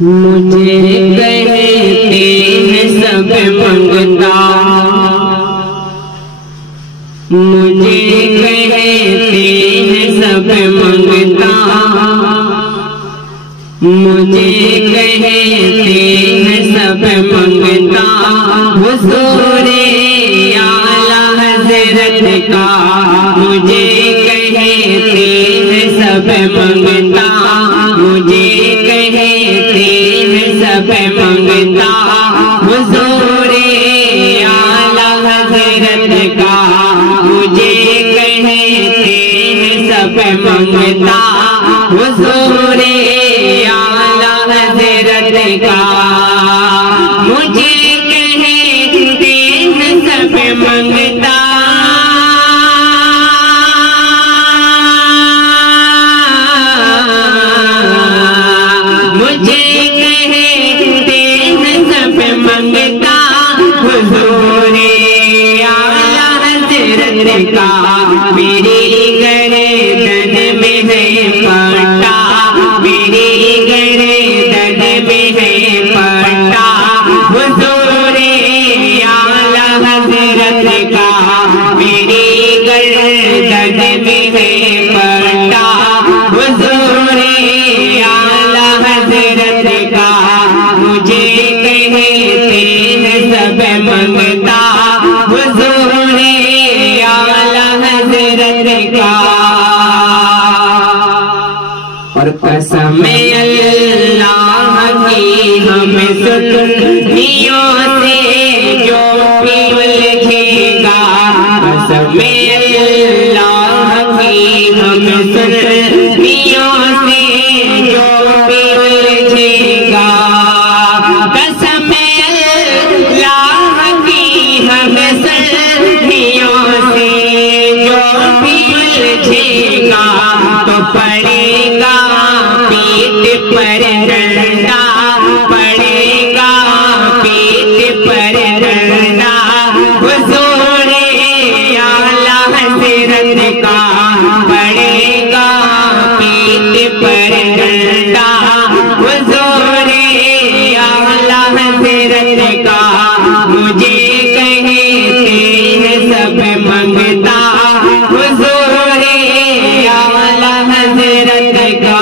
مجھے کہتے ہیں سب منگتا، مجھے کہتے ہیں سب منگتا، مجھے کہتے ہیں سب منگتا، حضور اعلیٰ حضرت کا مجھے کہتے ہیں سب منگتا، مجھے کہتے ہیں سب منگتا، حضور اعلیٰ حضرت کا مجھے کہتے ہیں سب منگتا، حضور اعلیٰ حضرت کا مجھے کہتے ہیں سب منگتا، مجھے کہتے ہیں سب منگتا، حضور اعلیٰ حضرت کا میری گردن میں ہے پٹا، میری گردن میں ہے پٹا، حضور اعلیٰ حضرت کا میری گردن میں ہے پٹا، حضور اعلیٰ حضرت کا مجھے کہتے ہیں سب منگتا، حضور اعلیٰ حضرت کا اور قسم اللہ کی ہم سنیوں سے جو بھی الجھے گا، قسم اللہ کی ہم سنیوں سے جو بھی الجھے گا، قسم اللہ کی ہم سنیوں سے جو بھی الجھے گا، تو پڑے گا پیٹ پر ڈنڈا، پڑے گا پیٹ پر ڈنڈا، حضور اعلیٰ حضرت کا پڑے گا پیٹ پر ڈنڈا، حضور اعلیٰ حضرت کا مجھے کہتے ہیں سب منگتا، حضور اعلیٰ حضرت کا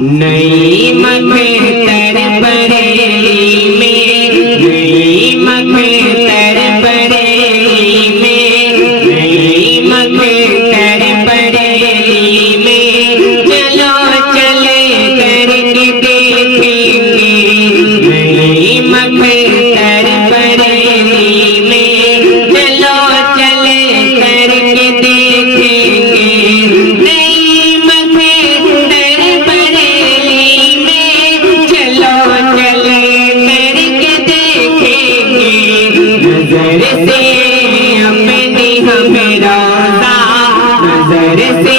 نئی مکتر بریلی میں، نئی مکتر بریلی میں، نئی مکتر بریلی میں چلو چلے کر کے دیکھیں گے، نئی مکتر بریلی میں چلو چلے کر کے دیکھیں گے، نئی مکتر بریلی میں چلو چلے کر کے دیکھیں گے، نظر سے اپنی ہمیں روزہ، نظر سے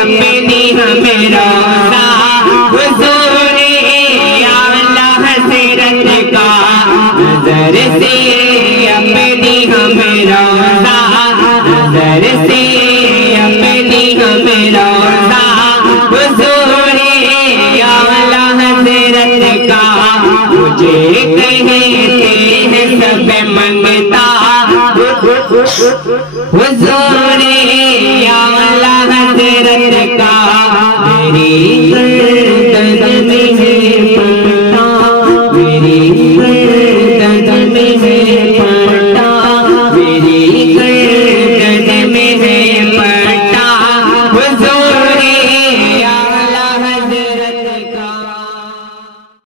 اپنی ہمیں روزہ، حضور اعلیٰ حضرت کا نظر سے اپنی ہمیں روزہ، نظر سے اپنی ہمیں روزہ، حضور اعلیٰ حضرت کا مجھے کہتے ہیں سب منگتا، حضور اعلیٰ حضرت کا میری گردن میں ہے پٹا، میری گردن میں ہے پٹا، میری گردن میں ہے پٹا، حضور